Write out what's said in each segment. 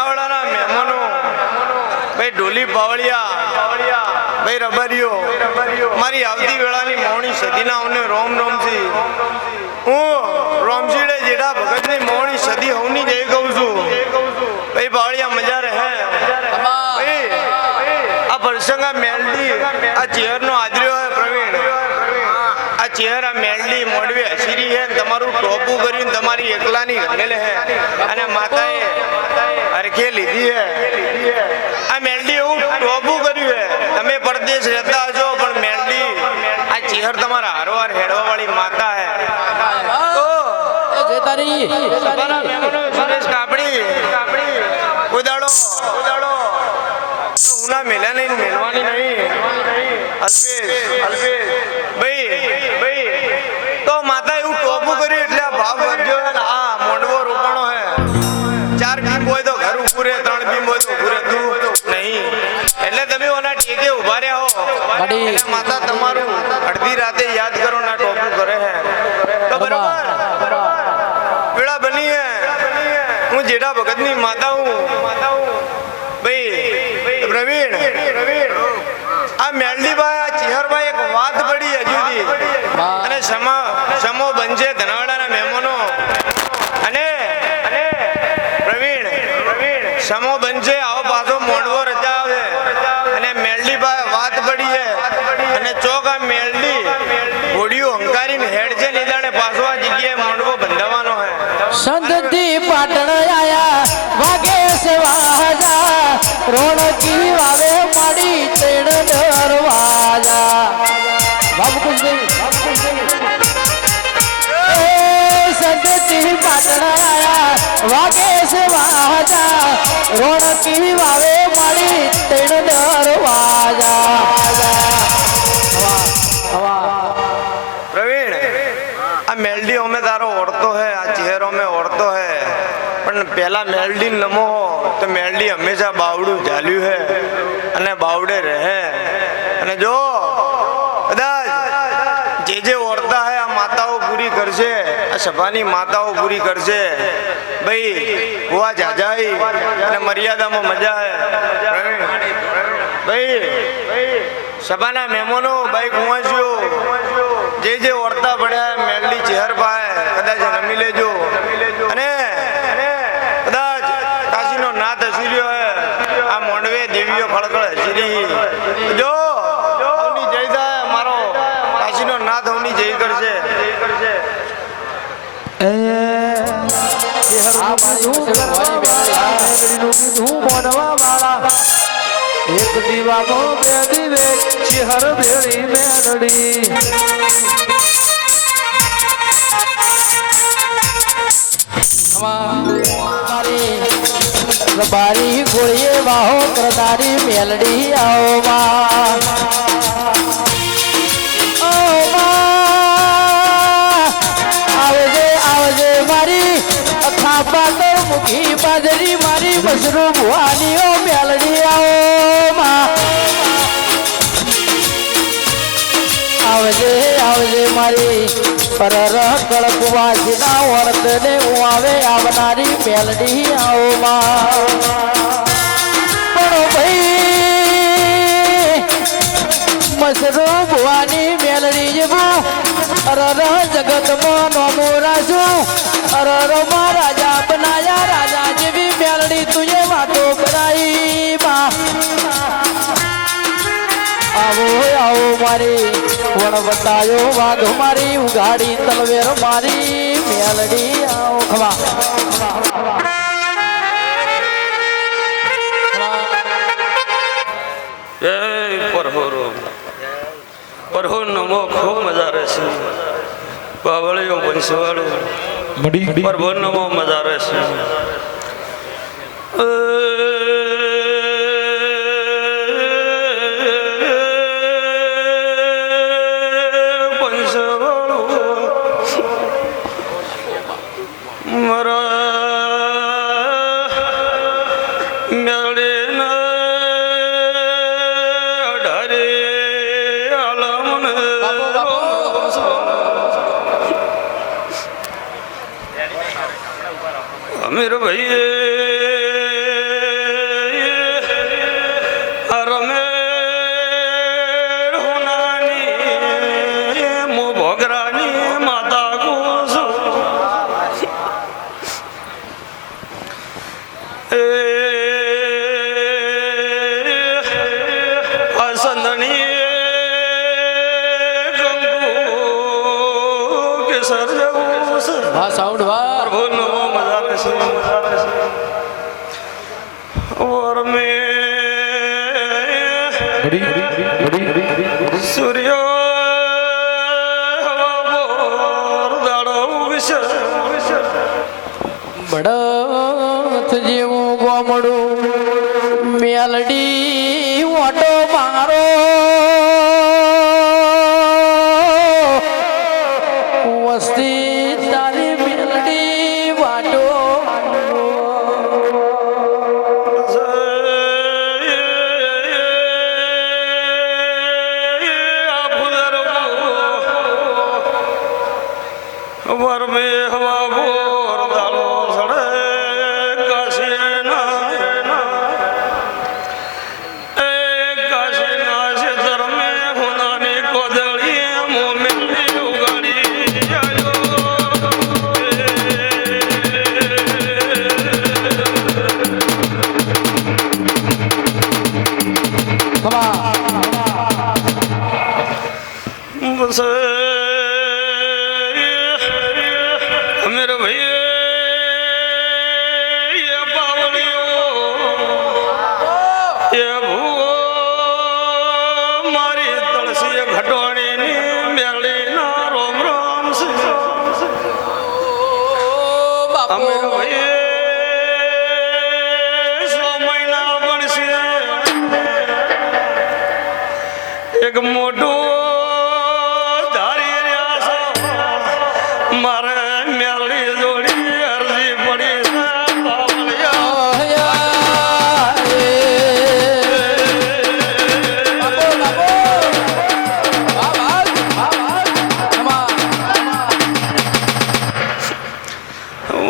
ધનાવાડાના મહેમાનો ભાઈ ઢોલી પાવળિયા ભાઈ રબરીઓ મારી આવતી વેળાની મોણી સદીના અમને રોમ રોમથી હું રોમજીડે જેડા ભગતની મોણી સદી હોની જઈ કહું છું ભાઈ પાવળિયા મજા રહે ભાઈ આ પ્રસંગા મેલડી આ ચેહરનો આદર્યો હે પ્રવીણ આ ચેહર આ મેલડી મોડવે હસીરી હે તમારું ટોપું કર્યું તમારી એકલાની ગમેલે હે અને માતાએ હરખે લીધી હે આ મેલડી એવું ટોપું કર્યું હે તમે પરદેશ રહેતા હશો પણ મેલડી આ ચેહર તમારા હારવાર હેડવા વાળી માતા હે સુરેશ કાપડી ઉદાડો ઉના મેલા નહીં મેલવાની નહીં ભાઈ તો માતા એવું ટોપું કર્યું એટલે આ ભાવ વધ્યો આ મોંડવો રોપણો હે 4 બીમ હોય તો ઘર ઉપરે 3 બીમ હોય તો ઉપરે તું નહીં એટલે તમે ઓના ટેકે ઉભા રહ્યા હો એટલે માતા તમારું અડધી રાતે યાદ કરો ના ટોપું કરે હે તો બરોબર પેડા બની હે હું જેઠા ભગતની માતા હું ભાઈ પ્રવીણ આ મેલડીભાઈ આ ચિહરભાઈ એક વાત પડી હજુથી અને સમો બનશે ધનાવાડાના મહેમાનો અને પ્રવીણ સમો બનશે આવો પાછો મોડવો રચાવે અને મેલડીભાઈ વાત પડી છે અને ચોક આ મેલડી ઘોડીઓ હંકારીને હેડ છે નિદાણે પાછો આ જગ્યાએ મોડવો બંધાવવાનો હે સંતથી પાટણ આયા વાગે સેવાજા રોણકી વાવે માડી તેડ દરવાજા સંતથી પાટણ આયા વાગે સેવાજા રોણકી વાવે માડી તેડ દરવાજા પ્રવીણ આ મેલડી અમે તારો ઓળતો હે આ ચહેરો મેં ઓળતો હે પણ પેલા મેલડી નમો તો મેલડી હંમેશા બાવડું ઝાલ્યું હે અને બાવડે રહે અને જો કદાચ જે ઓળતા હે આ માતાઓ પૂરી કરશે આ સભાની માતાઓ પૂરી કરશે ભાઈ હુઆ જાજાઈ અને મર્યાદામાં મજા હે ભાઈ સભાના મહેમાનો ભાઈ કુંવાસીઓ જે ઓળતા પડ્યા મેલડી ચહેર પાય કદાચ નમી લેજો અને કદાચ કાશીનો નાથ હસીર્યો હે આ મોંડવે દેવીઓ ખળખળ હસીરી જો હવની જય થાય મારો કાશીનો નાથ હવની જય કરશે એક દીવાનો બે દીવે ચિહર ભેળી મેલડી બારી ગોળીએ વાહો કરતારી મેલડી આવો આવજે મારી અખા પાતર મુખી બાજરી મારી મશરૂમ ભુવાનીઓ મેલડી આવો આવજે મારી પર કળકવાસી ના વર્ત ને હું આવે આવનારી મેલડી આવો પણ ભાઈ મશરૂમ ભુવાની મેલડી જેવું જગતમાં નોમો રાશું માં રાજા બનાયા રાજા જેવી મેલડી તુજે વાતો કરાઈ આવો મારી વણ બતાયો વાઘ મારી ઉઘાડી તલવેર મારી મેલડી આવો ખવા પરહો નમો ખૂબ મજા રહેશે પાવળીઓ બંસવાળો પરહો નમો મજા રહેશે અમીર ભાઈ વાહ સાઉન્ડ વાહ પ્રભુનો મજા છે ઓર મે સૂર્ય બળદ જેવું ગોમડું મેલડી ઓટો મારો વસ્તી તારી મેલડી વાટો वर में हवा बोर दालो सड़े काशी ना क्षेत्र में होनानी कोदड़ी मुँह मिलती उगाड़ी आयो बस मेरे भैया ये बावलियो ये भूओ मारी तुलसी घटोणी नी मेली ना रोम रोम से मेरे भैया 100 महीना बनसे एक मोटो मारे मेली जोड़ी अर्जी पड़ी से बावलिया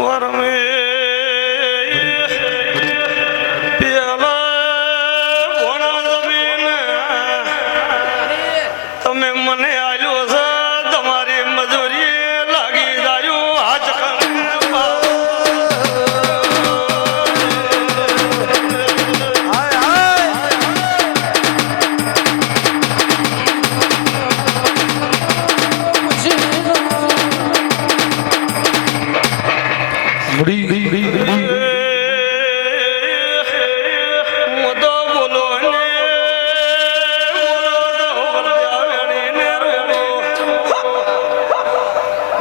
वर में प्याला भोणा जमीन तमे मने आलो से तुम्हारी मजूरी लागी जायो आज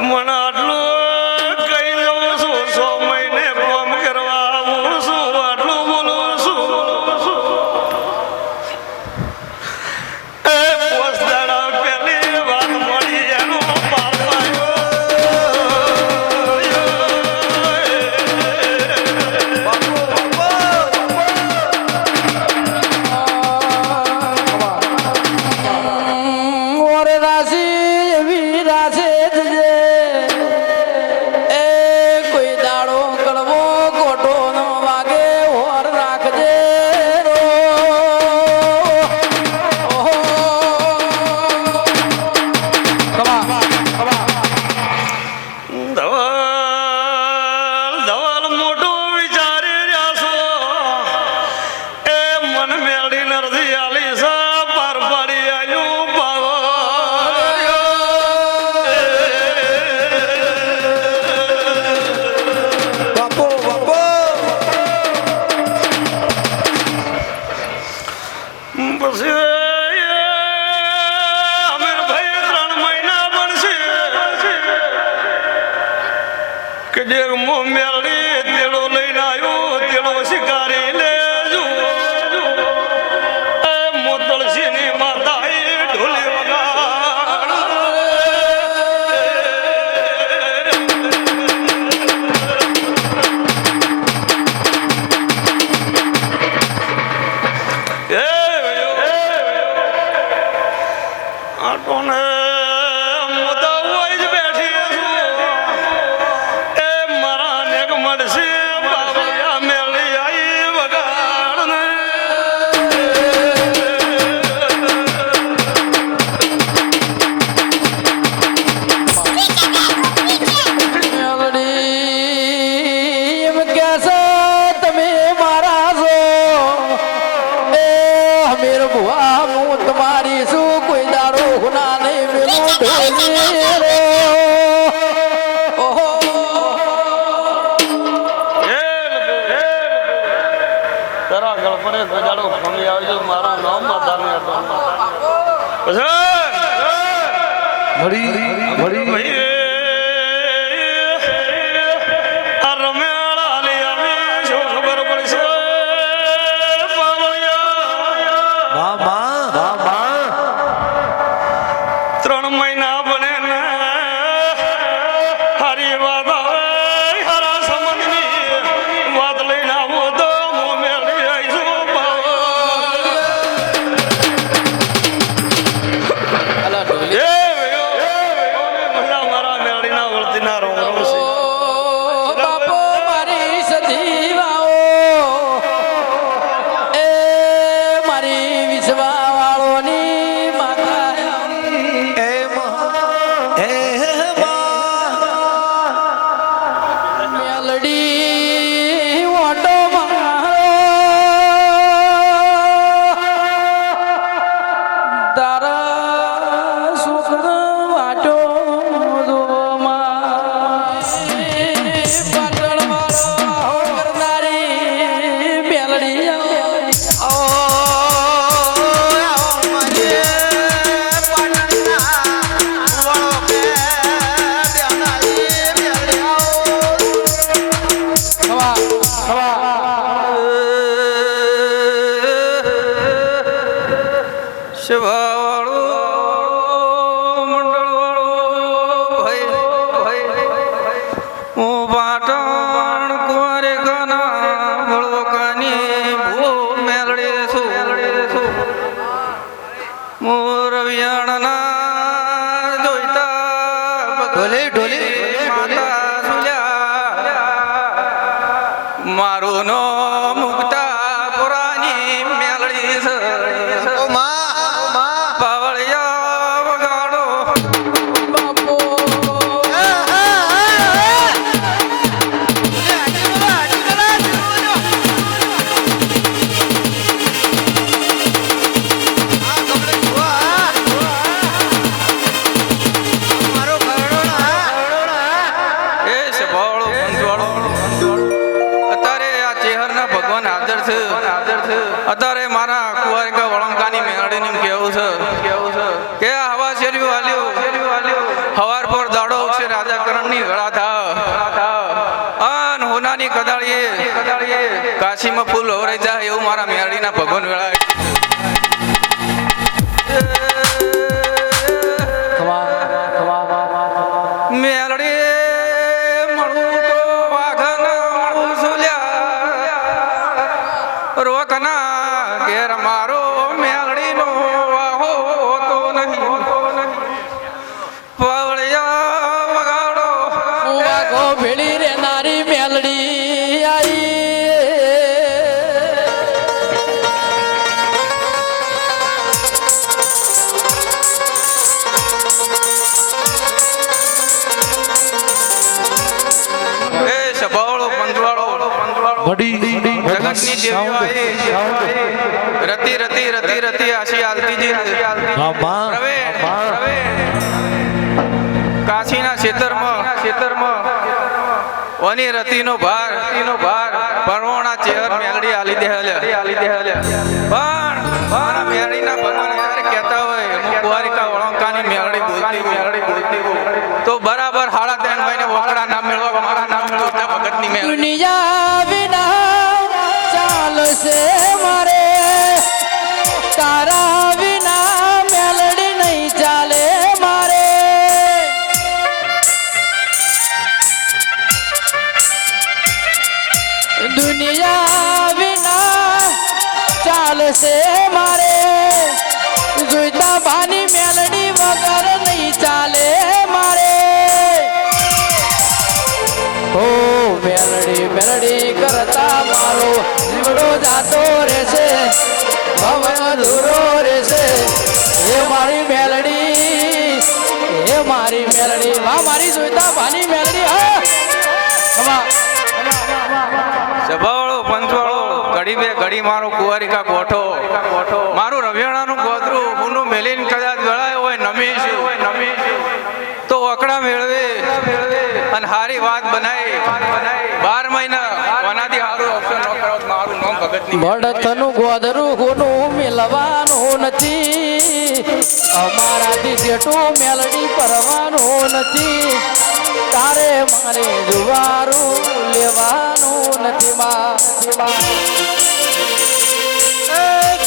મને આટલું કહી દઉં છું 100 મહિને કામ કરવા આવું છું આટલું બોલું છું એ પોસ દાડા પહેલી વાત મળી એનો બાપ ઓરે રાશી એવી રાશી કોઈ દાડો કડવો ખોટો ન વાગે ઓર રાખજે રો ઓહો ધવલ ધવલ મોટો વિચારી રહ્યા છો એ મન મેળી નથી આલી છે પાર પાડી આલ્યું બાપો બાપો પછી અમે ભાઈ 3 મહિના બનશે કે જે મો મેળી તેડો લઈને આવ્યો તેડો શિકારી લેજો એ મોતળસીની માતા એ ઢોલી વગાડ એ આટોને મોદા હોય જ બેઠી છું એ મારા નેક મળશે પડે ગજાડો ફમી આવજો મારું નામ માતાને પછી આ રમેળા લઈ આવી શું ખબર પડશે પાવળિયા 3 મહિના બને ને હારી વાત આવે હારા સંબંધની વાત લઈને આવો તો હું મેળવી આવીશું મારા મેળીના વળતીના રોમ રોમ છે બાપો મારી સધીવાઓ એ મારી વિશ્વાવાળોની માતા મેલડી ઓટો તારા સુખ વાટો શિવાળો મંડળવાળો હું પાટણ કુંવરે કના ભળોકાની ભૂ મેળડે છું હું રવિયાણના જોઈતા ઢોલે માતા સુલ્યા મારું નો મુક્તા પુરાની મેળડી છે પાવળિયા વગાડો બાપો એ સભાળો પંચવાળો અત્યારે આ ચેહરના ભગવાન હાજર છે અત્યારે મારા કુંવારિકા વળંકાની મેળડીને કેવું છે કે આ હવા શેર્યું હાલ્યું હવાર પર દાડો ઉગશે રાજાકરણની વેળા થા અન હોનાની કદાળીએ કાશીમાં ફૂલ હોરાઈ જાય એવું મારા મેળડીના ભગવાન વેળા મેલડી મળું તો વાઘન મળું સુલ્યા રોકના ઘેર મારો મેલડીનો વાહો તો નહીં પાવળિયા વગાડો વાઘો ભેળી રે નારી મેલડી આઈ એ સભાળો પંચવાળો જગતની દેવીઓ રતી રતી રતી રતી આશી આલતીજી કાશીના ખેતરમાં ઓની રતીનો ભાર પરવોણા ચેહર મેલડી આલી દે પણ મારા મેલડીના ભગવાન જ્યારે કહેતા હોય હું કુંવારિકા વળંકાની મેલડી બોલતી તો બરાબર 3.5 મહિને વકડા ના મેળવા મારા નામ જોતા ભગતની મેલડી દુનિયા વિના ચાલશે મારે તારા વિના મેલડી નહીં ચાલે મારે દુનિયા વિના ચાલશે મારે જોઈતા ભાની મેલડી વગર નહીં ચાલે મારે ઓ મેલડી કરતા મારો જીવડો જાતો રહેશે ભવન અધૂરો રહેશે હે મારી મેલડી વાહ મારી જોઈતા ભાની મેલડી હા સભાવાળો પંચવાળો ઘડી બે ઘડી મારો કુંવારિકા ગોઠો મારું રવિયાણાનું ગોદરું ઊનું મેલીને કદાચ ગળાયો હોય નમીશું તો વકડા મેળવે અને હારી વાત બનાવી 12 મહિના વનાથી હારું ઓપ્શન ન કરો મારું નામ ભગત પત્ની બળતનું ગોદરું કોનું મેલવાનું નથી, અમારાથી જેટલું મેલડી પરવાનું નથી, તારે મારે જુવારું લેવાનું નથી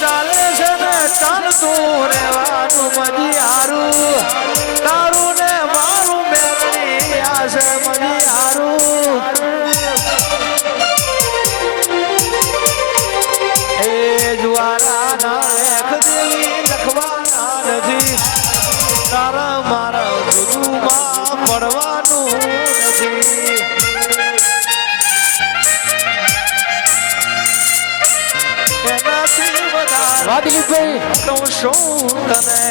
ચાલે છે ને ચાલતું રહેવાનું મજી હારું, તારું ને મારું મેળવી આશે મજી હારું. એ જુવારા ના લેખ દેવી લખવાના નથી, તારા મારા જુદુમાં પડવાનું નથી. એનાથી વધારે દિલીપભાઈ તો શું તને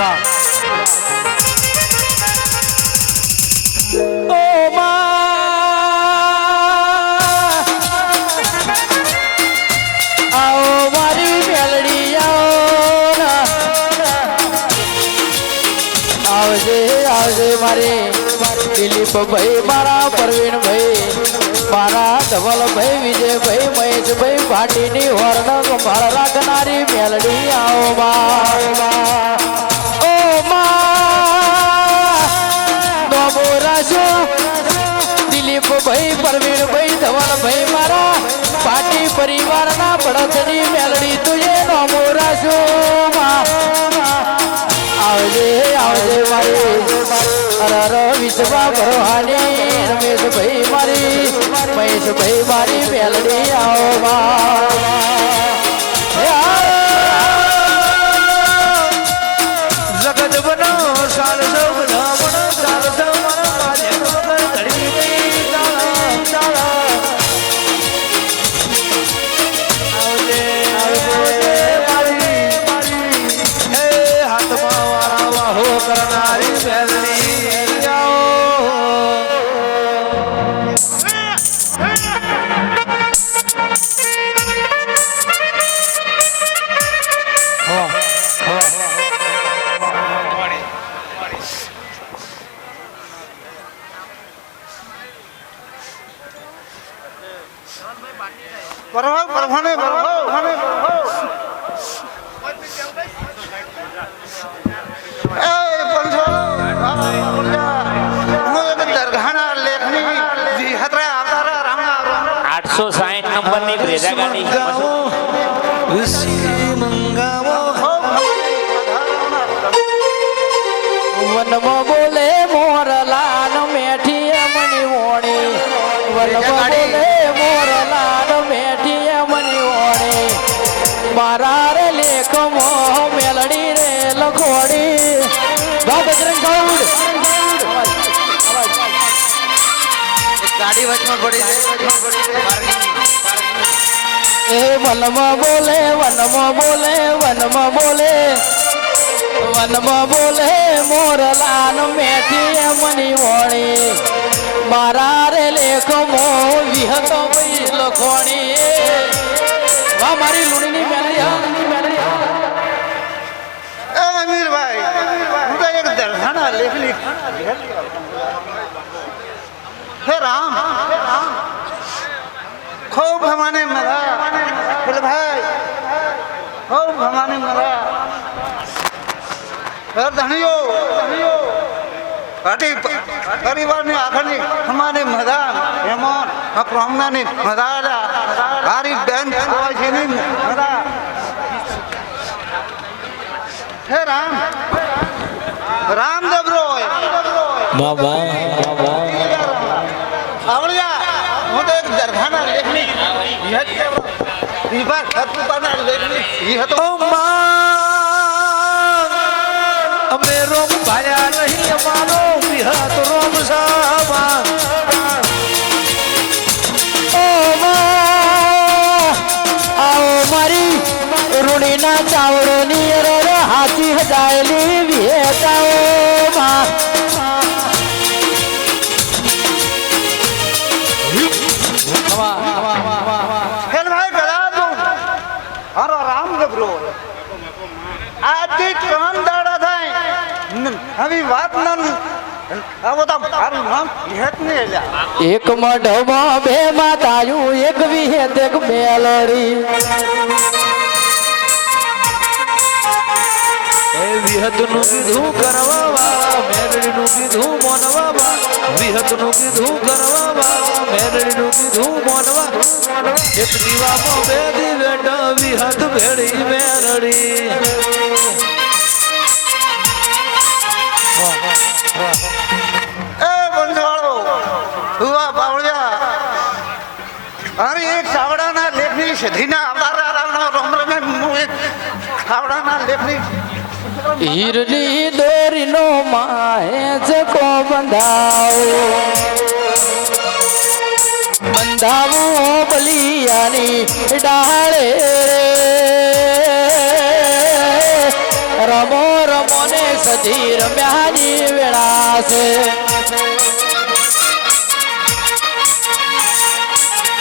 વાહ. ઓ માં, આવો મારી મેલડી આવો, આવજે આવજે મારી દિલીપભાઈ, મારા પ્રવીણભાઈ, મારા ધવલભાઈ, વિજયભાઈ, મહેશભાઈ, ભાટીની વર્ણ સંભાળ રાખનારી મેલડી આવો માં. ઓ માં, નોમો રાજો દિલીપભાઈ, પ્રવીણભાઈ, ધવલભાઈ, મારા ભાટી પરિવારના બળદની મેલડી તુએ નોમો રાજો માં. આવજે આવજે મારી અરર વિશ્વા ભરવાની રમેશભાઈ મારી, મહેશભાઈ મારી મેલડી આવો માં. જગત બનો સાલ સૌ ભલામણ ચાલ સૌ મન માજે વગર ઘડી ગઈ ચાલા ચાલા. આવજે આવજે મારી હે હાથમાં વાળા વાહો કરનારી મેલડી આવો. નંબરની બ્રેઝા ગાડી વનમાં બોલે મોરલાન મેઠી અમની ઓણી, વનમાં બોલે મોરલાન મેઠી અમની ઓણી, મારા રે લેખમો મેલડી રે લખોડી. વાહ બજરંગ ગૌડ, ગાડી વચમાં પડી એ વનમાં બોલે વનમાં બોલે વનમાં બોલે વનમાં બોલે મોરલાન મેઠી અમની ઓણી, મારા રે લેખમો વિહતો ભાઈ લખોણી. વાહ મારી લુણીની મેલડી અમીરભાઈ હું તો એક દરખાના લેખલી હે રામ खूब हमारे मरा बोले भाई खूब हमारे मरा धनियो पार्टी परिवार ने आखिरी हमारे मजा हेमोन प्रमना ने मजा हमारी बहन मजा हे राम राम दबरो બાબા आवड़िया હું તો એક દરખાના લેખની વિભાગ ખતપાના લેખની ઈ હતો અમે રોમ ભાયા નહીં અમારો વિહત રોમ સામા. ઓ માં, આવો મારી રૂણીના ચાવડોની અરર હાથી હજાયેલી વિહેતાઓ માં. હેલ ભાઈ કરા દઉં હારો રામ ગબરો આજથી ત્રણ દાડા થાય હવે વાત ન આવો તો મારું નામ હેત નહીં એલા એક મઢમાં બે માતાયું એક વિહેત એક મેલડી એ વિહતનું કીધું કરવા વાળા મેરડીનું કીધું મોનવા વાળા વિહતનું કીધું કરવા વાળા મેરડીનું કીધું મોનવા એક દીવામાં બે દિવેટ વિહત ભેળી મેરડી એ બંધવાળો હુવા બાવળિયા અરે એક સાવડાના લેખની સધીના આધારા રાવના રોમ રમે હું એક સાવડાના લેખની હીરની દોરીનો માહે જકો બંધાવો બંધાવો બલિયાની ડાળે રમો રમો ને સધી રમ્યાની વેળા છે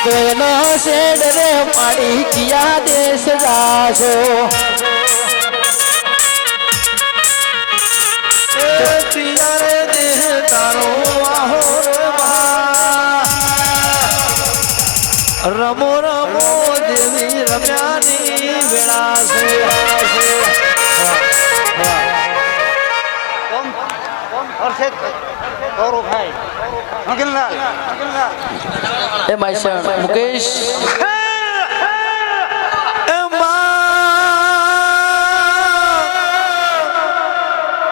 તેનો શેડ રે પાડી કિયા દેશ જાશો તિયારે દેહ તારો આહોર રમો રમો દેવી રમ્યાની વેળા છે એ માય મુકેશ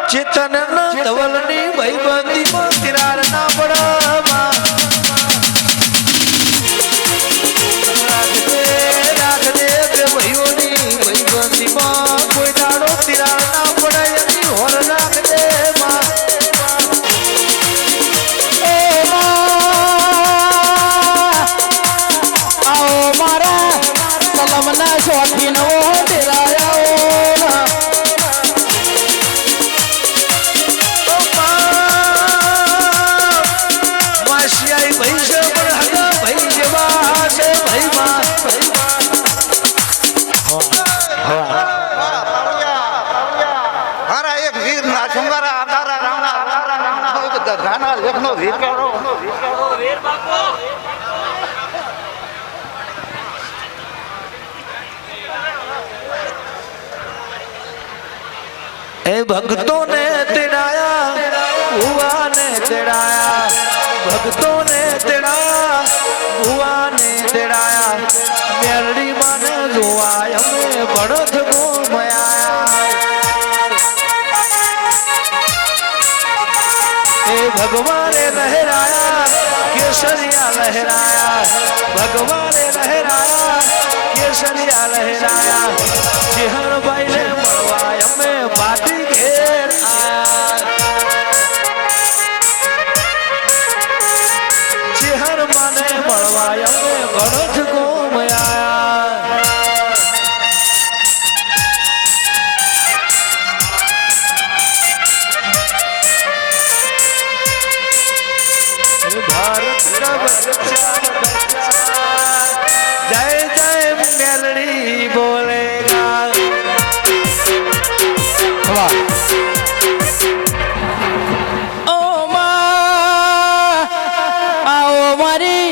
ચેતન ધવલની ભાઈબંધી માં તિરાર ના પડમાં રાખજે બે ભાઈઓની ભાઈબંધી માં કોઈ દાડો તિરાર ના પડે એની હોર રાખજે માં આવો મારા સલમના શોખીનો ડેરાયા માસિયાઈ ભાઈ છે પણ હગા ભાઈ જેવા છે ભાઈ માં હારા એક વીર ના શૃંગારા આધારા રાવણા ગાના લેખનો વીર કાઢો એ ભક્તોને તેડાયા ભુવાને તેડાયા ભક્તોને તેડાયા ભુવાને તેડાયા મેરડી માને જોવાય અમે બળદ ગોમયા એ ભગવાને લહેરાયા કેસરિયા લહેરાયા ભગવાને લહેરાયા કેસરિયા લહેરાયા ચેહરભાઈ ને મળવાય અમે પાટી ઘેર ચેહર માને મળવાય અમે બળદ ગોમયા ભારતના બચ્ચા જય જય મેલડી બોલેગા ઓ માં આવો મારી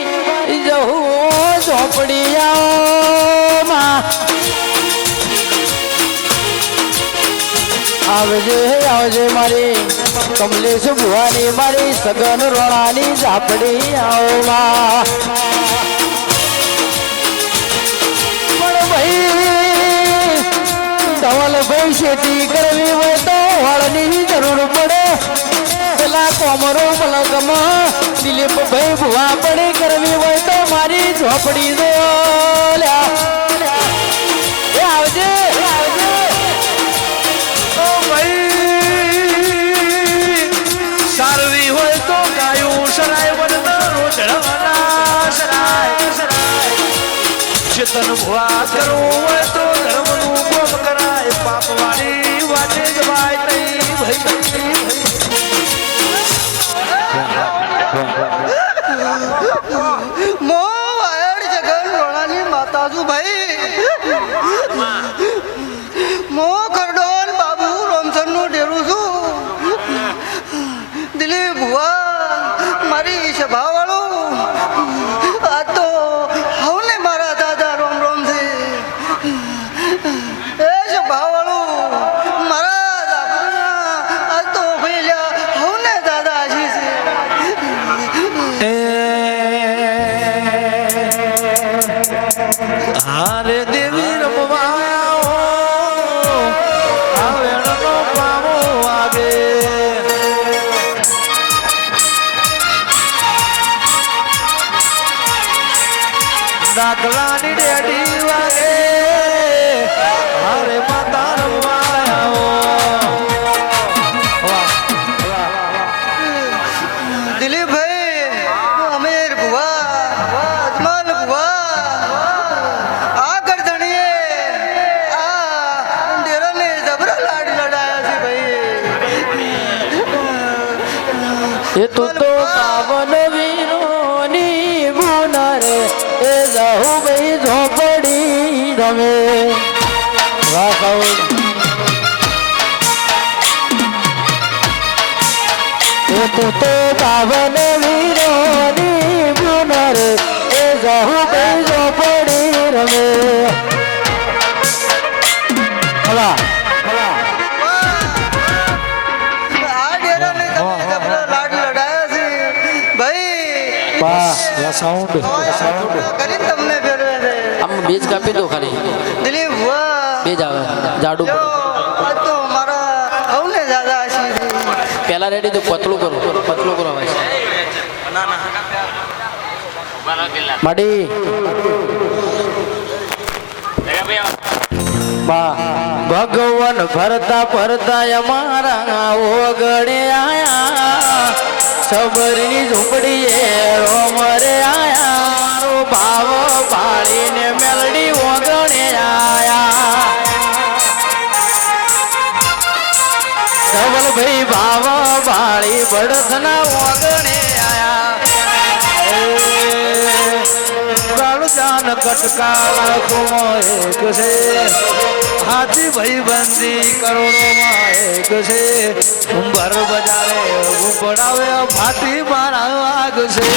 જહું ઝોપડી આવો માં આવજે આવજે મારી કમલેશ ભુવાની મારી સગન રોણાની ઝાપડી આવો માં પણ ભાઈ ધવલ ભાઈ શેતી કરવી હોય તો હળની જરૂર પડે પેલા કોમરો મલકમાં દિલીપ ભાઈ ભુવા પડે કરવી હોય તો મારી ઝોપડી દો આવજે આવજે ઓ ભાઈ સારવી હોય તો ગાયું સરાય વડના રોજડાના સરાય ચેતન ભુવા કરવું હોય તો ધર્મનું કોમ કરાય પાપવાળી વાટે જવાય નહીં ભાઈ મો વાયડ જગન રોણાની માતાજુ ભાઈ મો કરડોન બાબુ રોમસન નું ડેરું છું દિલીપ ઢાકલાની ડેડી વાગે હારે માતા રમવા દિલીપભાઈ અમીર ભુવા અજમાન ભુવા આ ગરદણીએ આ ડેરાને જબરા લાડ લડાયા છે ભાઈ એ તો કાવન વીરોની ગુનારે એ જાહુ ભાઈ ઝોપડી રમે વાહ કાવન એ તો કાવન વીરોની ગુનારે એ જાહુ ભાઈ ઝોપડી રમે હલા આ ડેરાને તમે જબરા લાડ લડાયા છે ભાઈ સાઉન્ડ કરીને તમને ફેરવે છે આમ બીજ કાપી દો ખાલી દિલીપ ભુવા બીજ આવે જાડું જો આ તો મારા હવને દાદા છે પેલા રેડી તો પતલું કરો હવે માડી ભગવાન ભરતા ભરતા અમારા ઓગણે આયા સબરની ઝૂંપડીએ રોમરે આયા રો ભાવ પાળીને મેલડી ઓગણે આયા ધવલભાઈ ભાવ પાળી બળદના ઓગણે જાન કટકા કુમો એક છે હાથી ભાઈ બંદી કરોડોમાં એક છે ઉંબર બજારે ઉપડાવે ફાટી મારા વાગ છે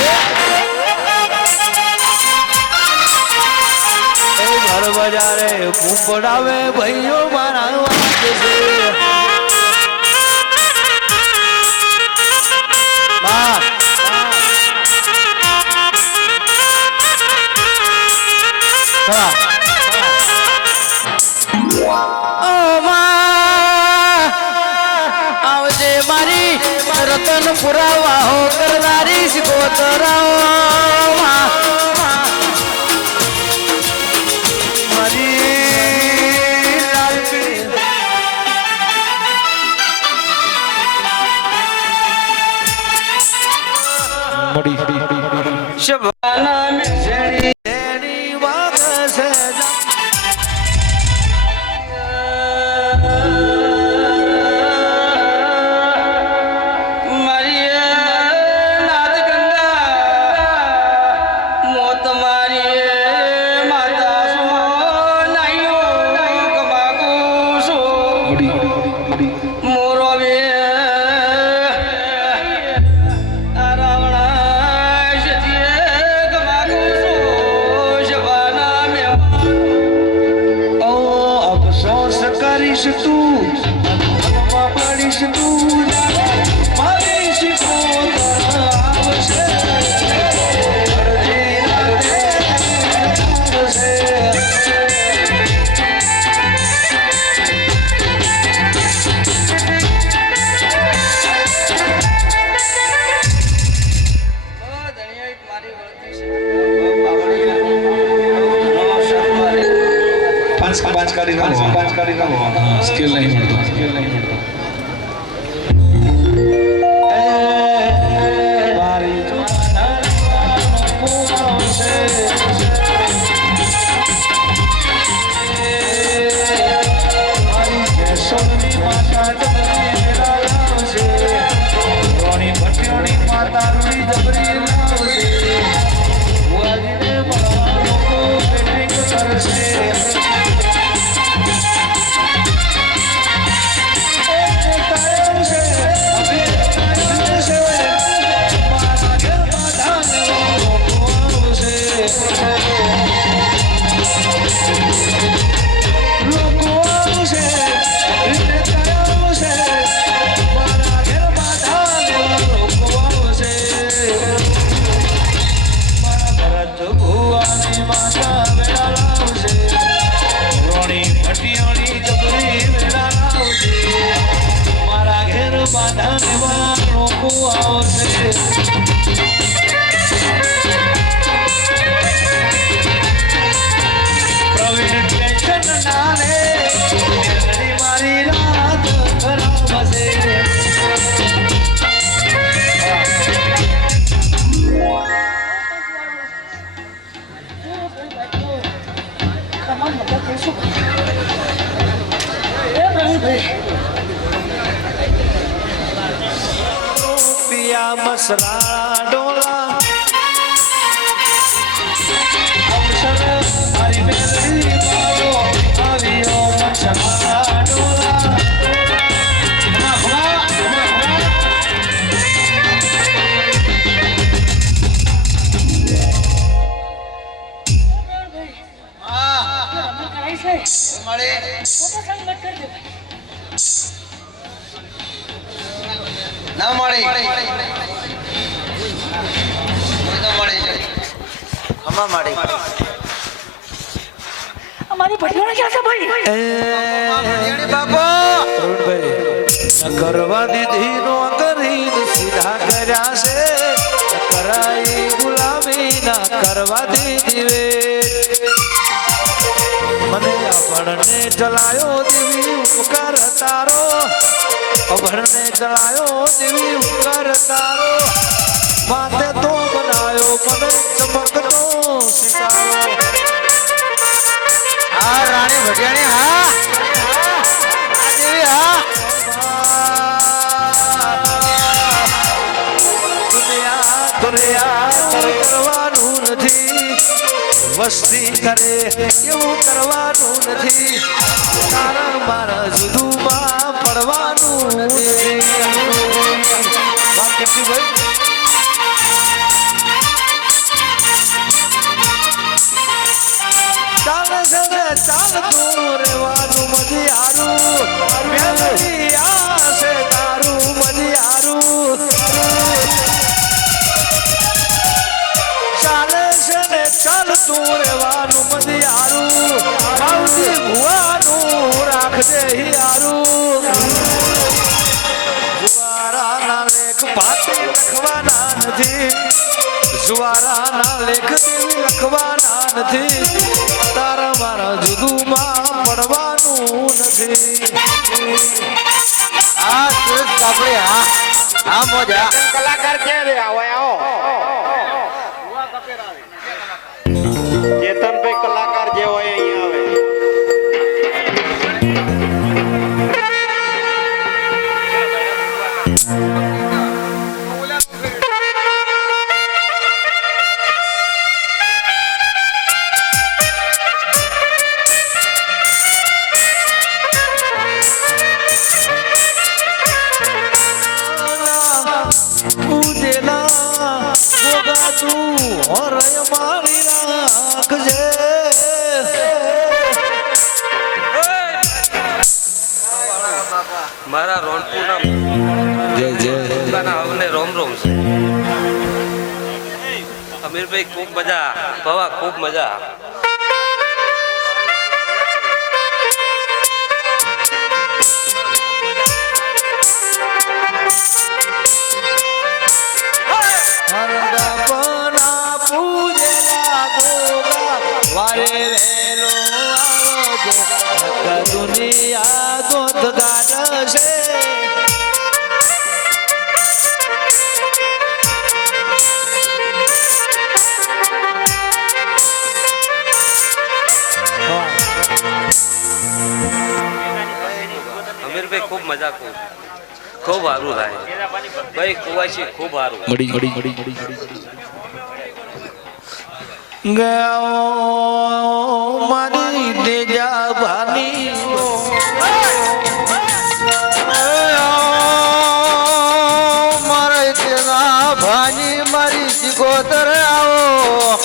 ઘર બજારે ઉપડાવે ભાઈઓ મારા વાગ છે આવજે મારી રતન પુરાવા હો કરનારી સિકોતરાઓ મારી લાલપી શબાના મેં એની વાગ છે કરીશ તું મનમાં પડીશ તું મારી શીખો આવશે અડધી રાતે આવશે પાંચ કાઢી નાખો સ્કેલ નહીં મળતો માતા રૂડી જબરી લાવશે આવશે નાને મારી રાત ખરાબ છે પિયા મસરા ડોલા અવસર મારી મેલડી મારો આવ્યો મસરા ડોલા ના મળી આમાં માડી અમારી ભટિયાણા ક્યાં છે ભાઈ બાપો ન કરવા દીધી નો કરીને સીધા કર્યા છે ન કરાઈ ગુલામી ના કરવા દીધી વે મને અભણને ચલાયો દેવી ઉપકાર તારો અભણને ચલાયો દેવી ઉપકાર તારો માથે તો બનાયો મને ચમકનો સિતારો હા રાણી ભટિયાણી હા આ દેવી હા દુનિયા કરવાનું નથી વસ્તી કરે એવું કરવાનું નથી તારા મારા જુદુમાં પડવાનું નથી વાત કેટલી ભાઈ ચાલે છે ને ચાલતું રહેવાનું મજિયારું મેલડી આશે તારું મજિયારું ચાલે છે ને ચાલતું રહેવાનું મજિયારું ભાવથી ભુવાનું રાખજે હિયારું જુવારાના લેખ પાતે લખવાના નથી જુવારાના લેખ દેવી લખવાના નથી તારા મારા જુદુમાં પડવાનું નથી હા સુરત કાપડી હા હા મોજા કલાકાર ક્યાં રે આવો આવો ચેતનભાઈ કલાકાર જે હોય અહીંયા આવે પૂજેલા ગોગા તું હરય મારી રાખજે મારા રોણપુરના જય જય અમને રોમ રોમ છે અમીરભાઈ ખૂબ મજા પવા ખૂબ મજા હરદપના પૂજેલા ગોગા વારે વેલો આવજો દુનિયા દોત ગાડશે અમીરભાઈ ખૂબ મજા ખૂબ સારું થાય ભાઈ કુવાશી ખૂબ સારું ગયો મારી દેજા ભાની મારે તેના ભાની મારી જીગોતર આવો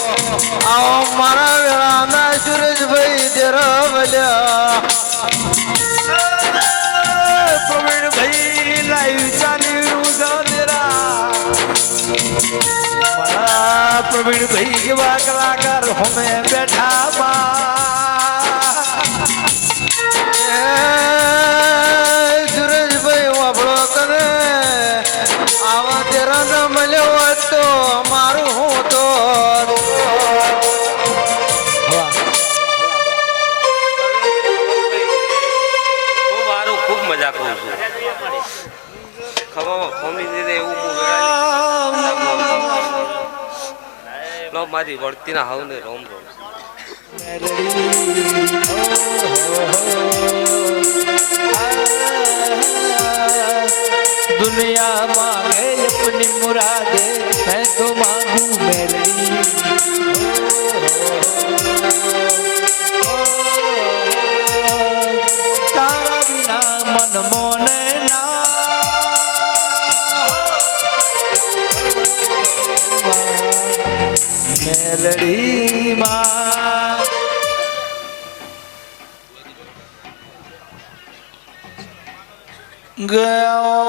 આવો મારા વેળાના સુરેશભાઈ દેરવલ્યા પ્રવીણ ભાઈ લાઈવ ચાલ્યું મારા પ્રવીણ ભાઈ જેવા કલાકાર હોમે બેઠા સુરેશભાઈ વાપડો કરે આવા તેરા મળ્યો હોત તો મારું હું તો ખવામાં ફોમી દીધે એવું હું વેળાની લો મારી વળતીના હાવને રોમ રોમ दुनिया मांगे अपनी मुरादे मैं तो मांगू मेलड़ी तारा बिना मन मोने ना मेलड़ी मां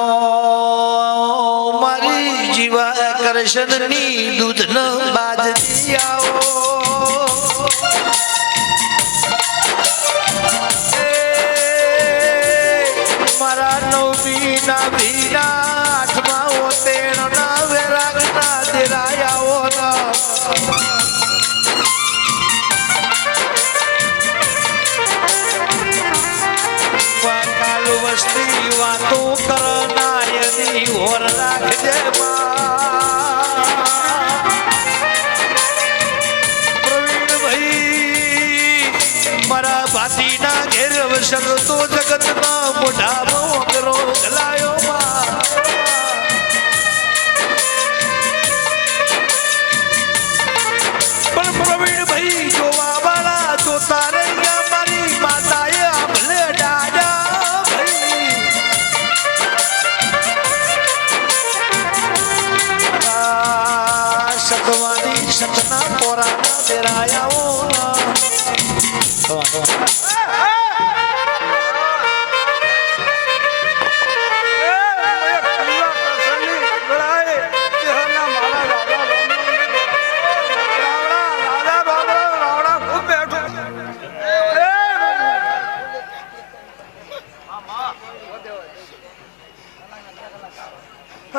ગયો મારી જીવા કરશનની દૂધ ન બાજરી આવો મારા નવમી ના ભીના આઠમા ઓતેણ ના વેરાગ ના દેરાયાઓ ના કાલુ વસ્તી વાતો કરનાયની ઓર રાખજે પ્રવીણભાઈ મારા ભાતીના ઘેર અવસર તો જગતના મોઢામાં કરો ગલાયો પણ પ્રવીણભાઈ જોવા વાળા જોતા રહ્યા મારી માતાએ આભલે સતવાદી સતના પોરાના દેરાયાઓ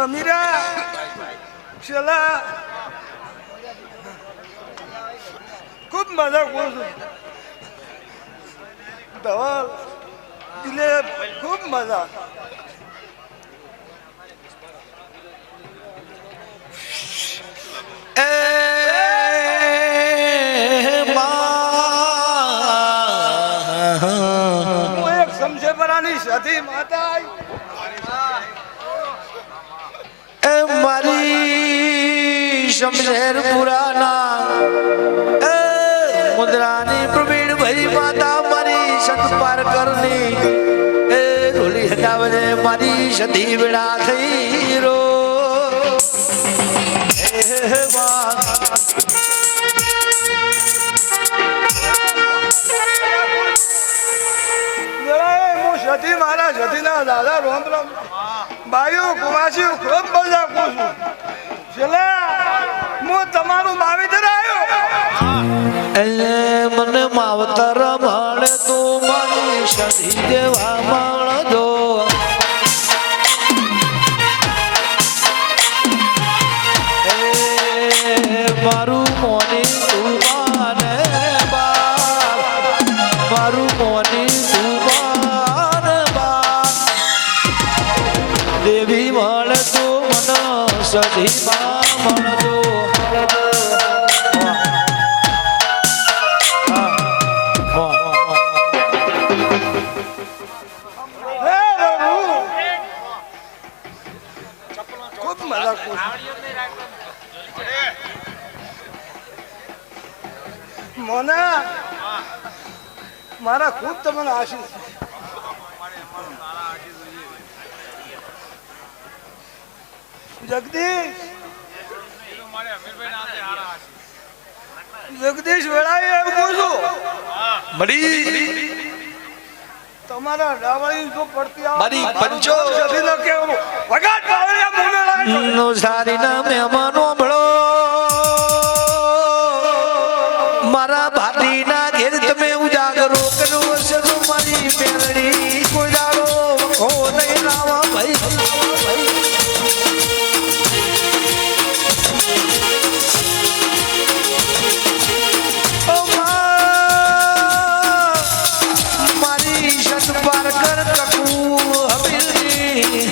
મીરા શેલા ખૂબ મજા કરું છું ધવલ દિલે ખૂબ મજા હું એક સમજેપરાની સતી માતા મારી શમશેર પુરાના મુદ્રાની પ્રવીણ ભાઈ માતા મારી સંત પારકરની રોલી હટાવજે મારી સતી વેળા થઈ રો સતી મારા સતીના દાદા રોમ રોમ બાયુ કુવાસી ખૂબ મજા કરું છું છેલ્લા હું તમારું માવીતર આવ્યો મને માવતર મળે તું મારી સતી જેવા માણજો મારું મોની તું માને બાપ મારું મોની તું માને બાપ દેવી મળે તું મને સતી માં મળજો ખૂબ મજા કરું મોના મારા ખૂબ તમને આશીષ જગદીશ જગદીશ વેળાએ એમ કહું છું તમારા ડાવળી જો પડતી મારી પંચો વગાડ પાવડિયા મુંબઈ નો સારી ના મહેમાનો મળો મારા ભાતીના ઘેર તમે ઉજાગરો કરો શરૂ મારી પેરડી કોઈ દાડો વખો નહીં લાવા ભાઈ મારી સત પાર કર ટકુ હવેલી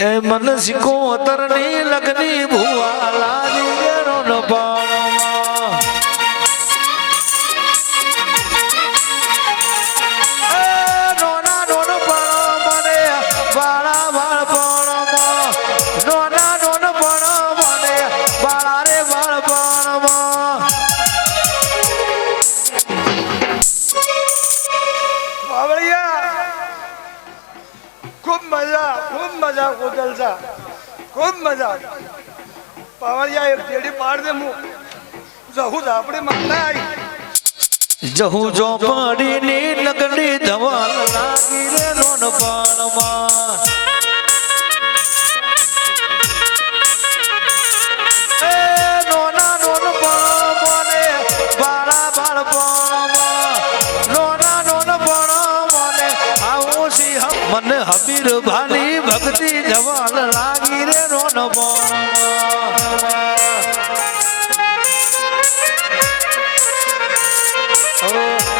એ મન સિકો તરની લગની ભુવા લાજી ગેરો ન પાણમાં એ નોના નોન પણ મને બાળા બાળ પણમાં નોના નોન પણ મને બાળા રે બાળ પણમાં બાવળિયા ખૂબ મજા કોદલસા ખૂબ મજા પાવળિયા એક જેડી પાડ દે હું જહું આપણી માતા આવી જહુ જો પડી ની લગડી ધવાલ લાગી રે નોન પાણમાં એ નોના નોન પણ મને બાળા બાળ પણમાં નોના નોન પણ મને આવું સી મને હબીર ભાની ભક્તિ ધવાલ લાગી રે નોન પાણમાં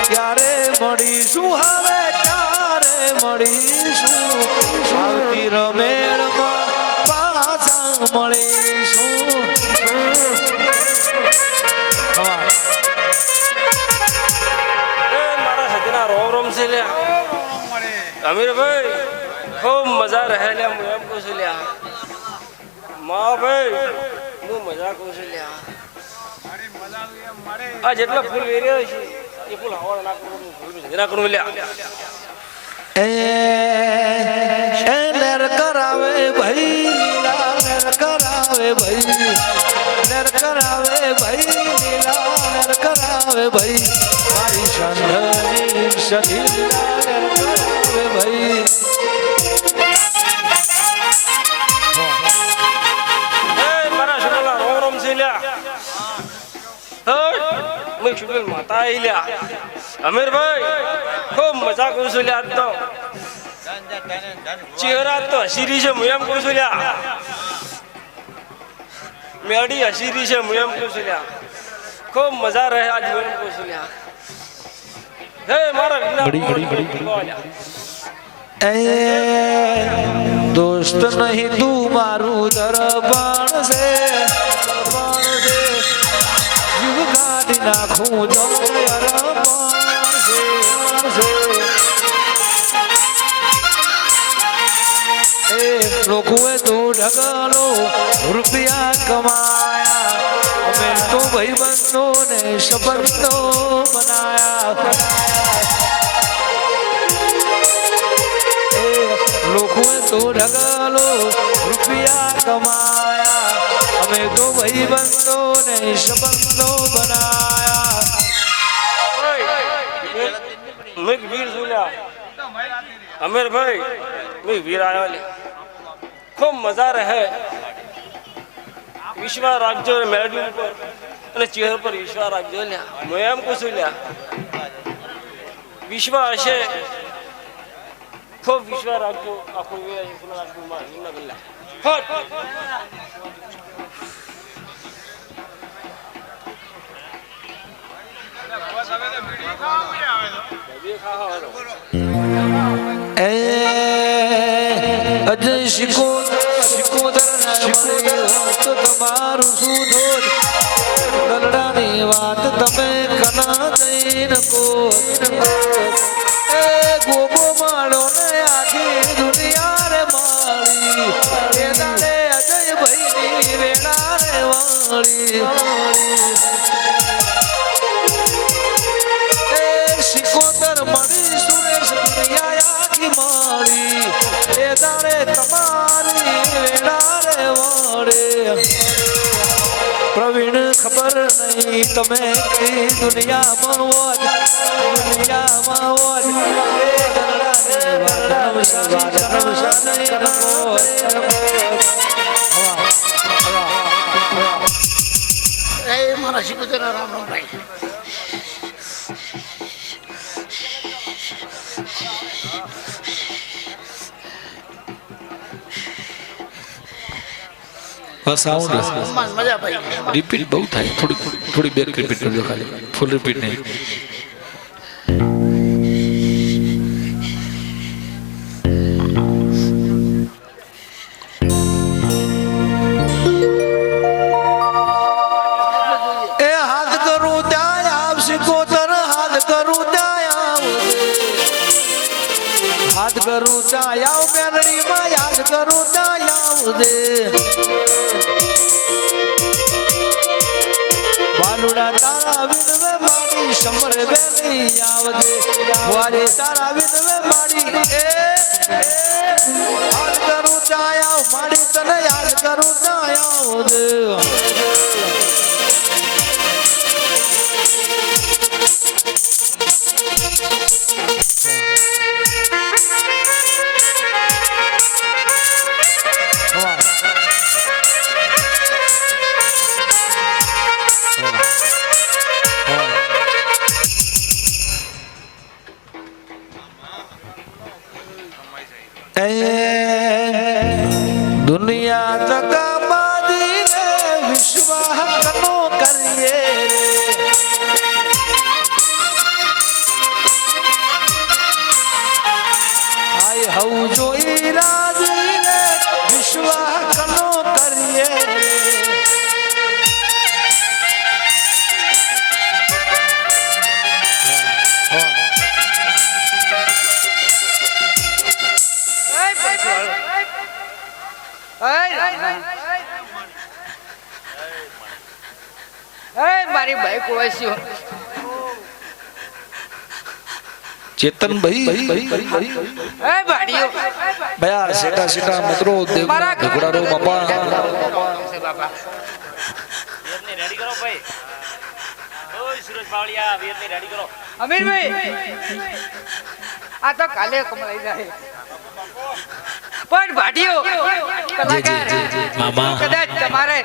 ક્યારે મળીશું હવે ક્યારે મળીશું આવતી રમેળમાં પાછા મળીશું મારા સજના રોમ રોમ છે લ્યા અમીરભાઈ ખૂબ મજા રહે લ્યા હું એમ કહું છું લ્યા મા ભાઈ હું મજા કહું છું લ્યા આ જેટલા ફૂલ વેર્યા છે એ ફૂલ હવા ના કરું ફૂલ સજના કરું લ્યા એ લેર કરાવે ભાઈ લીલા લેર કરાવે ભાઈ લેર કરાવે ભાઈ લીલા લેર કરાવે ભાઈ મારી સંધની સધી લીલા લેર કરાવે ભાઈ મારા શુક્લા રોમ રોમ છે લ્યા મેં શુક્લ માતા આવી લ્યા અમીરભાઈ ખૂબ મજા કરું છું લ્યા તો ચહેરા તો હસીરી છે હું એમ કહું છું લ્યા મેડી હસીરી છે હું એમ કહું છું લ્યા ખૂબ મજા રહે આજ હું એમ કહું છું લ્યા હે મારા એ દોસ્ત નહીં તું મારું દરબાણ છે જીવ કાઢી નાખું જો અરમાન છે એ લોકોએ તો ઢગલો રૂપિયા કમાયા અમે તો ભાઈબંધો ને સંબંધો બનાયા લોકોએ તો ઢગલો રૂપિયા કમાયા અમે તો ભાઈબંધો ને સંબંધો બનાયા મેં વીર છું લ્યા અમીરભાઈ મેં વીર આવ્યો લ્યા ખૂબ મજા રહે વિશ્વાસ રાખજો મેળવી ઉપર અને ચહેરા પર વિશ્વાસ રાખજો લ્યા હું એમ કહું છું લ્યા વિશ્વાસ હશે ખૂબ વિશ્વાસ રાખજો આખું રાખજો અજય શિકોદર તો તમારું સુધોર ગલડાની વાત તમે કના જઈને કો એ ગોગો માળો ને આખી દુનિયા રે માળી એ દાડે અજય ભાઈની વેળા રે વાળી એ શિકોદર મળી સુરેશ દુનિયા આખી માળી એ દાડે તમારી વેળા રે વાળી પ્રવીણ ખબર નહીં તમે કઈ દુનિયામાં હોત દુનિયામાં હોત મારા શિકોતર રામ રામ ભાઈ સાઉન્ડ મજા ભાઈ રિપીટ બહુ થાય થોડી બેક રિપીટ કરજો ખાલી ફૂલ રિપીટ નહીં કરું ત્યાં આવ મેલડી માં યાદ કરું ત્યાં આવજે બાલુડા તારા વિનવે મારી સમર વેલી આવજે વારી તારા વિનવે મારી યાદ કરું ત્યાં આવ મારી તને યાદ કરું ત્યાં આવજે દુનિયા તકા બાદી રે વિશ્વાસ કનો કરીએ આય હઉ જોઈ રાજી રે વિશ્વાસ કનો કરીએ મારી બાઈક વાસ્યો ચેતન ભાઈ ભાડીઓ બયા સેટા સેટા મિત્રો દેવ ઢગડારો બાપા રેડી કરો ભાઈ ઓય સુરજ બાવળિયા વીરને રેડી કરો અમીરભાઈ આ તો કાલે કમળાઈ જાય પણ ભાડીઓ કલાકાર મામા કદાચ તમારે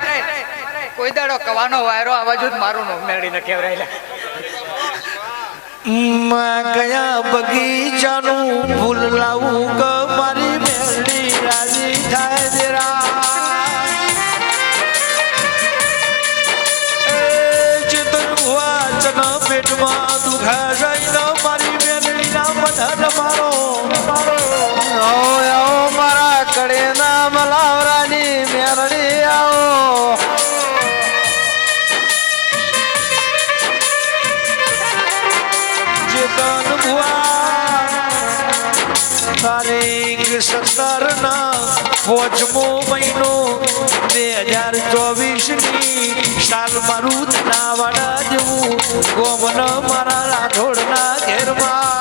કોઈ દાડો કવાનો વાયરો આવાજ મારું નામ મેળવીને કેવરાયેલા કયા બગીચાનું ફૂલ લાવું કે મારી મેળી રાજી થાય દેરા ચેતન વાચન પેટમાં દુખા જઈને મારી મેળીના મધન મારો આવો મારા કડેના મલાવરાની મેળડી આવો ચેતન તારીખ 17 ના 5મો મહિનો 2024 ની સાલ મારું ના વાડા જેવું ગોમન મારા રાઠોડના ઘેરમાં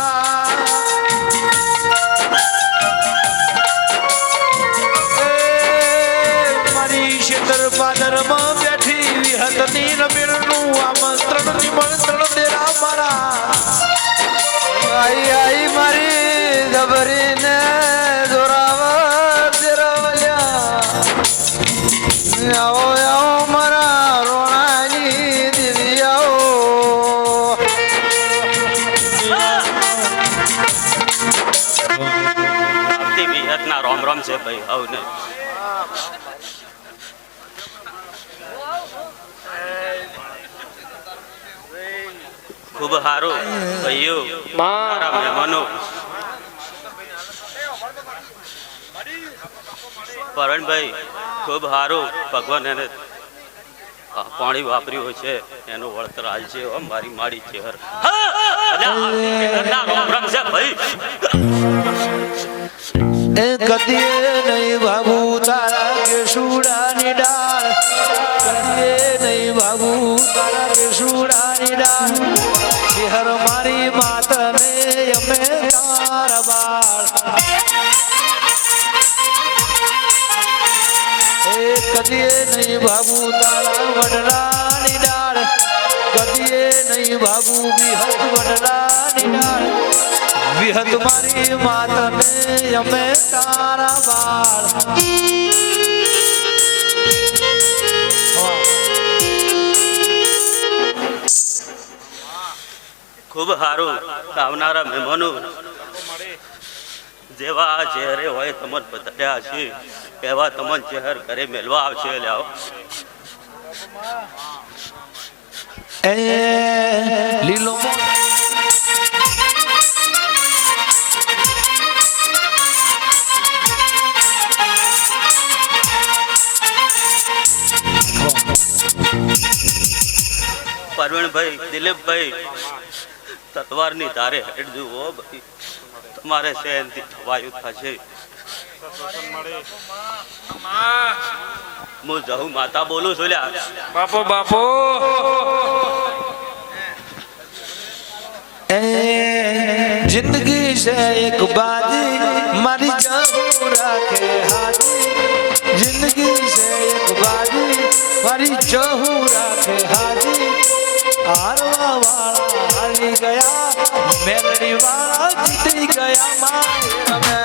મારી શેતર પાદરમાં બેઠી વિહતની રમેરનું આમંત્રણ નિમંત્રણ દેરા મારા આઈ આઈ મારી દબરીને દોરાવા દેરવલ્યા આવો આવો મારા રોણાની દીદી આવો અતિ વિહતના રોમ રોમ છે ભાઈ આવને ખૂબ સારું ભાઈઓ મારા મહેમાનો પરણભાઈ ખૂબ સારું ભગવાન એને પાણી વાપર્યું હોય છે એનું વળતર હાલ છે મારી માડી ચેહર એ કદીએ નહીં ભાગુ તારા કેસુડાની ડાળ કદીએ નહીં ભાગુ તારા કેસુડાની ડાળ શહેર મારી માતને અમે તારા બાળ એ કદીએ નહીં ભાગુ તારા વડલાની ડાળ કદીએ નહીં ભાગુ વિહત વડલાની ડાળ વિહત મારી માતને અમે તારા બાળ ખૂબ સારું આવનારા મહેમાનો જેવા ચહેરે હોય તમને બતાડ્યા છે એવા તમને ચહેર ઘરે મેળવા આવશે લ્યાઓ એ લીલો પરવીણભાઈ દિલીપભાઈ તલવારની ધારે હેડ જુઓ ભાઈ તમારે સહેનથી થવાયું થશે. હું જહુ માતા બોલું છું લ્યા. બાપો બાપો जिंदगी से एक बाजी मारी जाऊं राखे हाजी जिंदगी से एक बाजी मारी जाऊं राखे हाजी हारवा वाला हारी गया मेलड़ी वाला जीती गया मारे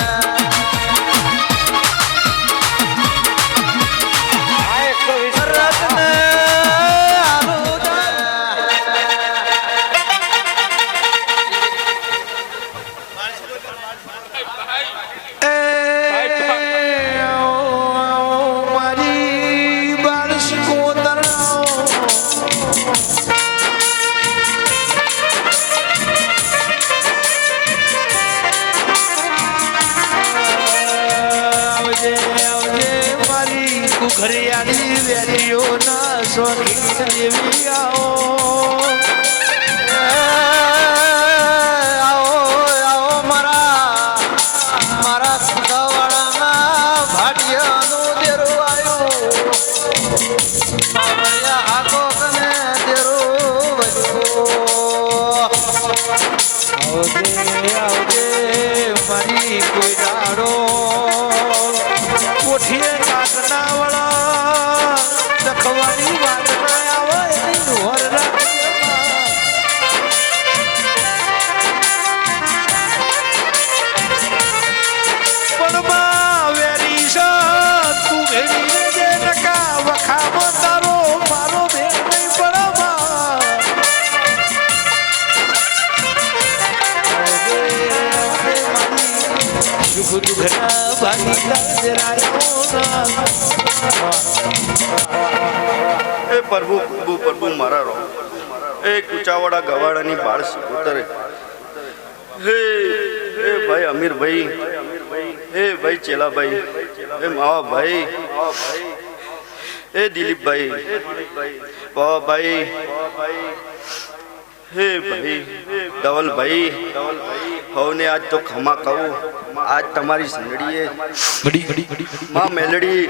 ઘરિયાળી વેલીઓ ના સોની દેવી આવો આવો મારા ખુદાવાળાના ભાટિયાનો દેરો આવ્યો આખો કને દેરો આવજે મારી કોઈ દાડો કોઠીએ કાટના વાળા દખવાની વાત ના આવે એની નોર પણ વેરી તું ભેડી જે નકા વખાવો તારો મારો ભેડ નહીં પડવા દુઃખ દુઃખના ભાગીદાર એ પ્રભુ પ્રભુ પ્રભુ મારા રો એ કુચાવાડા ગવાડાની બાળ સિકોતરે હે હે ભાઈ અમીરભાઈ હે ભાઈ ચેલાભાઈ હે માવા ભાઈ હે દિલીપભાઈ ભાઈ હે ભાઈ ધવલભાઈ હવને આજ તો ખમા કહું આજ તમારી સંગડીએ માં મેલડી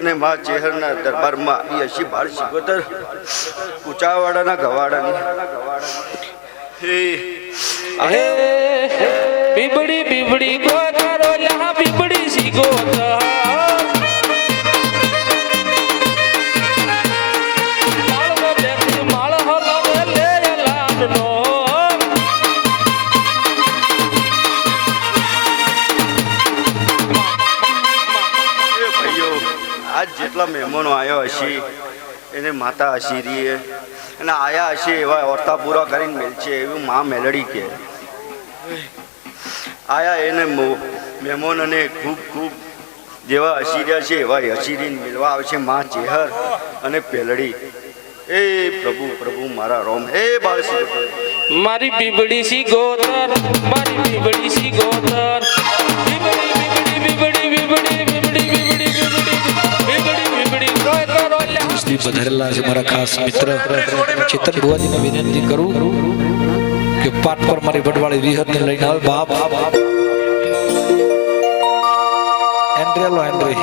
અને માં ચેહરના દરબારમાં એ અશી બાળ સિકોતર કુચાવાડાના ગવાડાની હે બીબડી બીબડી ગોતરો લા બીબડી સી ગોતર આજ જેટલા મહેમાનો આવ્યા હશે એને માતા હશીરીએ અને આયા હશે એવા ઓરતા પૂરા કરીને મેલ છે એવું મા મેલડી કે આયા એને મહેમાનોને ખૂબ ખૂબ જેવા હશીર્યા છે એવા હશીરીને મેળવા આવશે મા ચેહર અને પેલડી એ પ્રભુ પ્રભુ મારા રોમ હે બાળસી મારી બીબડી સી ગોતર મારી બીબડી સી ગોતર બીબડી બીબડી બીબડી બીબડી બીબડી બીબડી બીબડી બીબડી ગોતરો લા પધારેલા છે મારા ખાસ મિત્ર ચેતન ભુવાજીને વિનંતી કરું કે પાટ પર મારી વડવાળી વિહતને લઈને આવે બાપ એન્ડ્રેલો એન્ડ્રી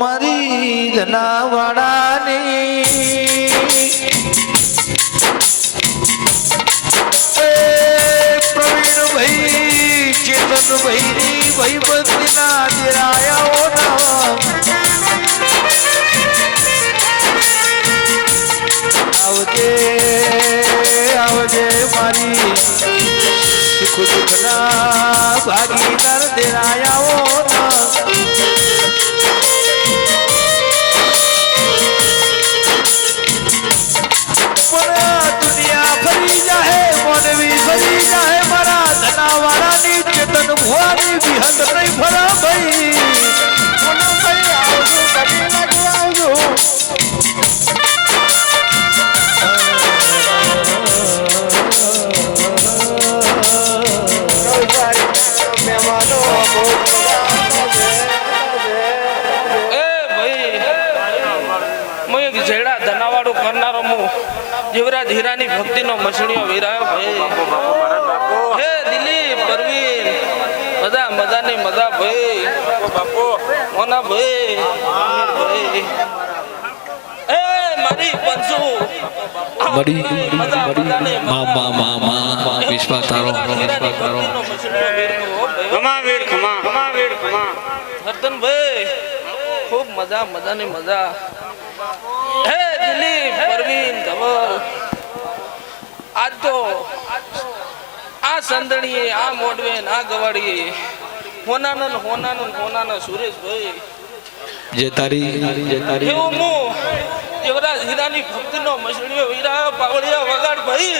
મારી જનાવાડાની પ્રવીણભાઈ ચેતનભાઈ ભાઈબંધીના દેરાયાઓ આવજે આવજે મારી સુખ દુઃખના ભાગીદાર દેરાયાઓ પણ દુનિયા ફરી જાહે મોનવી ફરી જાહે મારા ધનાવાળાની ચેતન ભુવાની વિહંદ નહીં ફરા ભાઈ આવજો કદી લાગુ આવજો એ ભાઈ મય જેડા ધનાવ ભક્તિનો મસણીઓ વીરાયો ભાઈ હે દિલીપ પરવીન મજા મજાની મજા ભાઈ મોના ભાઈ ભાઈ એ મારી પંસુ વિશ્વાસ તારો હરદન ભાઈ ખૂબ મજા મજાની મજા હે દિલીપ પરવીન ધવલ આજ તો આ સંદણી આ મોડવેન આ ગવાડી હોનાનો સુરેશભાઈ જે તારી એવું હું યુવરાજ હીરાની ભક્તિનો મસળીઓ વીરા પાવડિયા વગાડ ભાઈ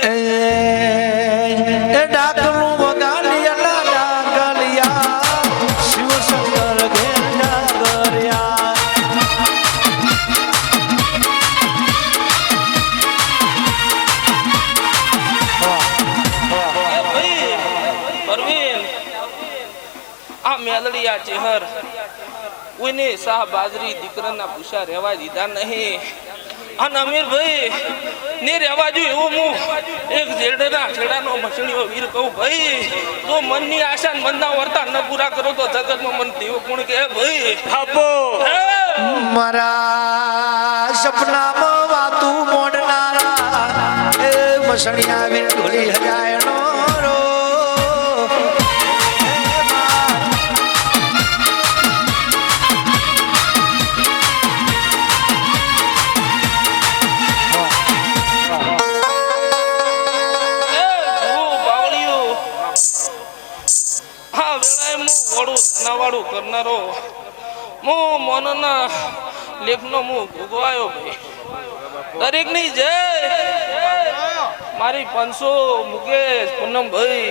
એ ડાકલું વગાડિયા ડાકલિયા શિવ શંકર ઘેર જાગર્યા એ ભાઈ પરવીન આ મેલડી આ ચેહર કોઈને શાહ બાજરી દીકરાના ભૂસા રહેવા દીધા નહીં અને અમીરભાઈ ને રહેવા જો એવું હું એક જેડના છેડાનો મસણીઓ વીર કહું ભાઈ તો મનની આશા ને મનના વર્તા ન પૂરા કરો તો જગતમાં મન દેવ કોણ કે ભાઈ આપો મારા સપનામાં વાતું મોડનારા એ મસણિયા વીર ઢોલી હજાયનો રો વાળું કરનારો હું મોનના લેખનો હું ભોગવાયો ભાઈ દરેક ની જય મારી 500 મુકેશ પૂનમ ભાઈ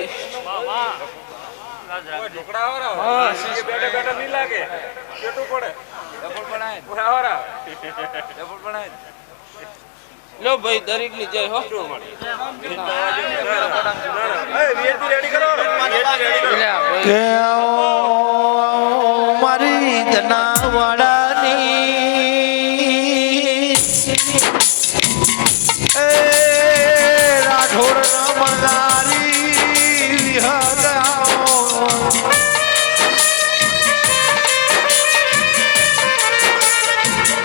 લો ભાઈ દરેક ની જય હો મારી ધનાવાડાની એ રાઠોડ રમદારી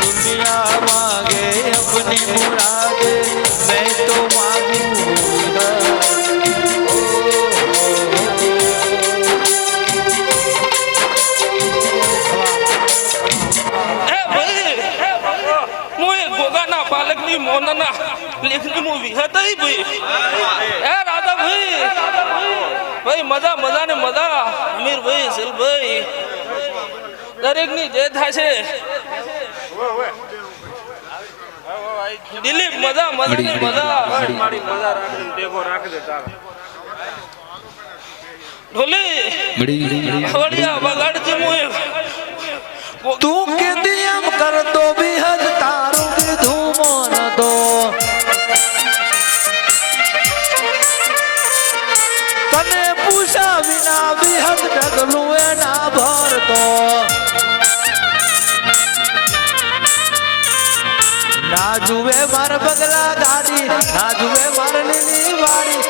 દુનિયા માગે અપની મુરાદે મેં તો માગું મોનના લેખની હું વિહતઈ ભાઈ એ રાધા ભાઈ ભાઈ મજા મજા ને મજા અમીર ભાઈ સિલ ભાઈ દરેક ની જે થાય છે દિલીપ મજા મજા ને મજા ઢોલી ખવડિયા વગાડજે મુએ તું કે દિયમ કર તો બી હજ તારું કીધું મોન તો તને પૂછા વિના બી હજ ડગલું એ ના ભરતો ના જુએ માર બગલા ગાડી ના જુએ માર લીલી વાડી